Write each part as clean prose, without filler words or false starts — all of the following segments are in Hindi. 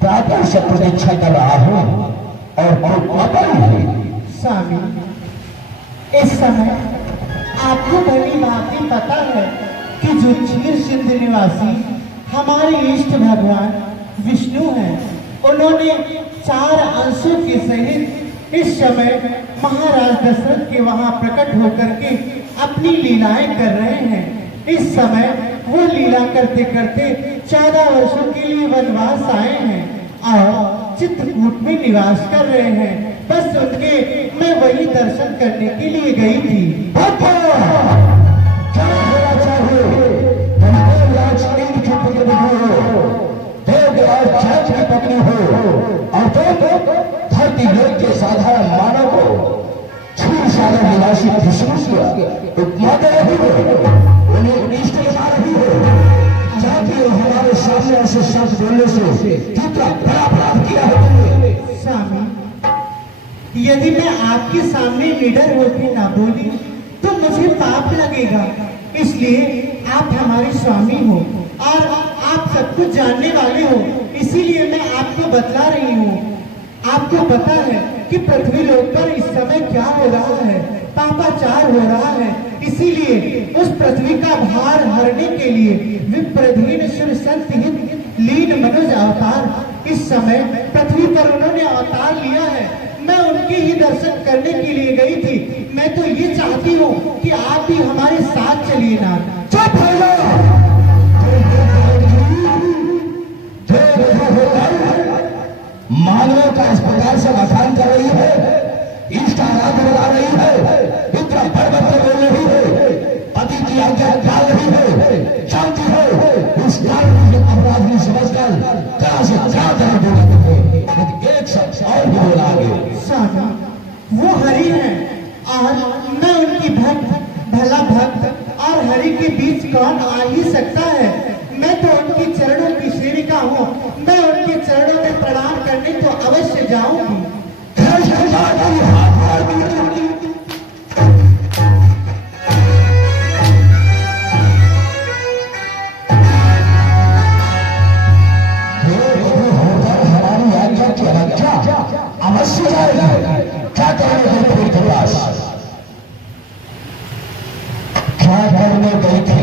प्रातः से प्रतीक्षा कर रहा हूँ और पता नहीं। स्वामी, इस समय आपको भली भांति पता है कि जो क्षीर सिंध निवासी हमारे इष्ट भगवान विष्णु हैं, उन्होंने 4 अंशों के सहित इस समय महाराज दशरथ के वहां प्रकट होकर के अपनी लीलाएं कर रहे हैं। इस समय वो लीला करते करते 14 वर्षों के लिए वनवास आए हैं और चित्रकूट में निवास कर रहे हैं। बस उनके मैं वही दर्शन करने के लिए गई थी। पत्नी हो और धरती लोक के साधारण मानव को क्षीर सागर निवासी विष्णु की उपमा दे रही हो, उन्हें इष्ट बना रही हो, जाती हो हमारे सामने ऐसे शब्द बोलने से कितना बड़ा अपराध किया है तुमने। स्वामी, यदि मैं आपके सामने निडर होकर ना बोली तो मुझे पाप लगेगा, इसलिए आप हमारे स्वामी हो और आप सब कुछ जानने वाले हो, इसीलिए मैं आपको बतला रही हूँ। आपको पता है कि पृथ्वी लोक पर इस समय क्या हो रहा है, पापाचार हो रहा है, इसीलिए उस पृथ्वी का भार हरने के लिए विप्रधीन शिव संत हित लीन मनोज अवतार इस समय पृथ्वी पर उन्होंने अवतार लिया है। मैं उनके ही दर्शन करने के लिए गई थी। मैं तो ये चाहती हूँ कि आप भी हमारे साथ चलिए ना। चुप हो जाओ। मानव का इस प्रकार से बखान कर रही है, इष्ट आराधना बता रही है, इतना बड़बड़ बोल रही है, पति की आज्ञा डाल रही है, जानती है इस अपराध नहीं समझकर कहां से क्या दर्द बोला, एक शब्द और भी बोला आगे। स्वामी, वो हरि है और मैं उनकी भक्त भला भक्त और हरि के बीच कौन आ ही सकता है। मैं तो उनके चरणों की सेविका हूँ, मैं उनके चरणों में प्रणाम करने तो अवश्य जाऊंगी। हमारी आज्ञा की अवज्ञा अवश्य जाएगा। क्या करने गई थी पास, क्या करने गई थी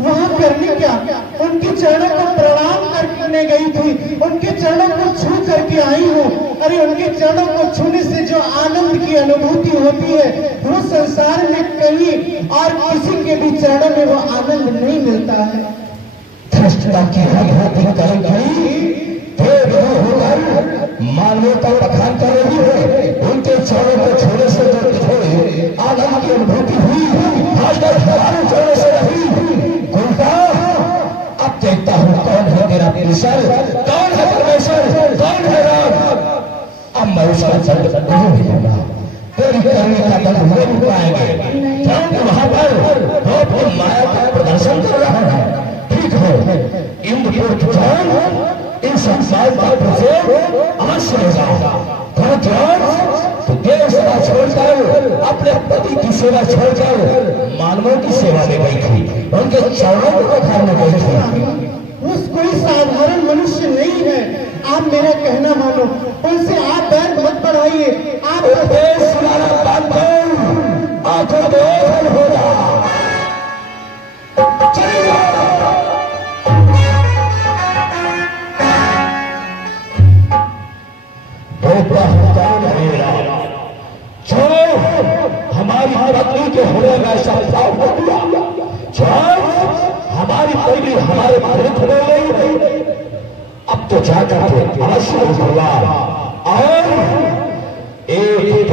वहाँ करने क्या, उनके चरणों को प्रणाम करने गई थी, उनके चरणों को छू करके आई हूँ। अरे उनके चरणों को छूने से जो आनंद की अनुभूति होती है वो संसार में कहीं और किसी के भी चरणों में वो आनंद नहीं मिलता है। धृष्टता की हद होती मानवता बखान कर रही है, उनके चरणों को छोड़ने से जो आनंद की अनुभूति हुई हमारे चरणों से रही। अब देखता हूँ कौन है तेरा ईश्वर, कौन है परमेश्वर, कौन है राम। अब मैं उसका दंड नहीं दूंगा, तेरी करने का दंड नहीं पाएंगे, क्योंकि वहां पर माया का प्रदर्शन कर रहा है। ठीक है, इंद्रपुर की जान इन संसार का से अवश्य होगा। तो देव सेवा छोड़कर अपने पति की सेवा छोड़कर मानवों की सेवा में गई थी, उनके चरणों को बखारने गई थी। उस कोई साधारण मनुष्य नहीं है, आप मेरा कहना मानो, उनसे आप बैर मत बढ़ाइए। आप आंखों देख हो रहा हमारी पत्नी के होने में ऐसा भाव हो गया, हमारी पत्नी हमारे विरुद्ध हो गई। अब तो जाकर के अवश्य भगवान और एक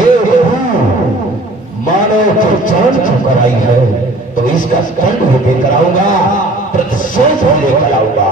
मानव के चरण छूकर आई है तो इसका दंड भी लेकर आऊंगा, प्रतिशोध भी लेकर आऊंगा।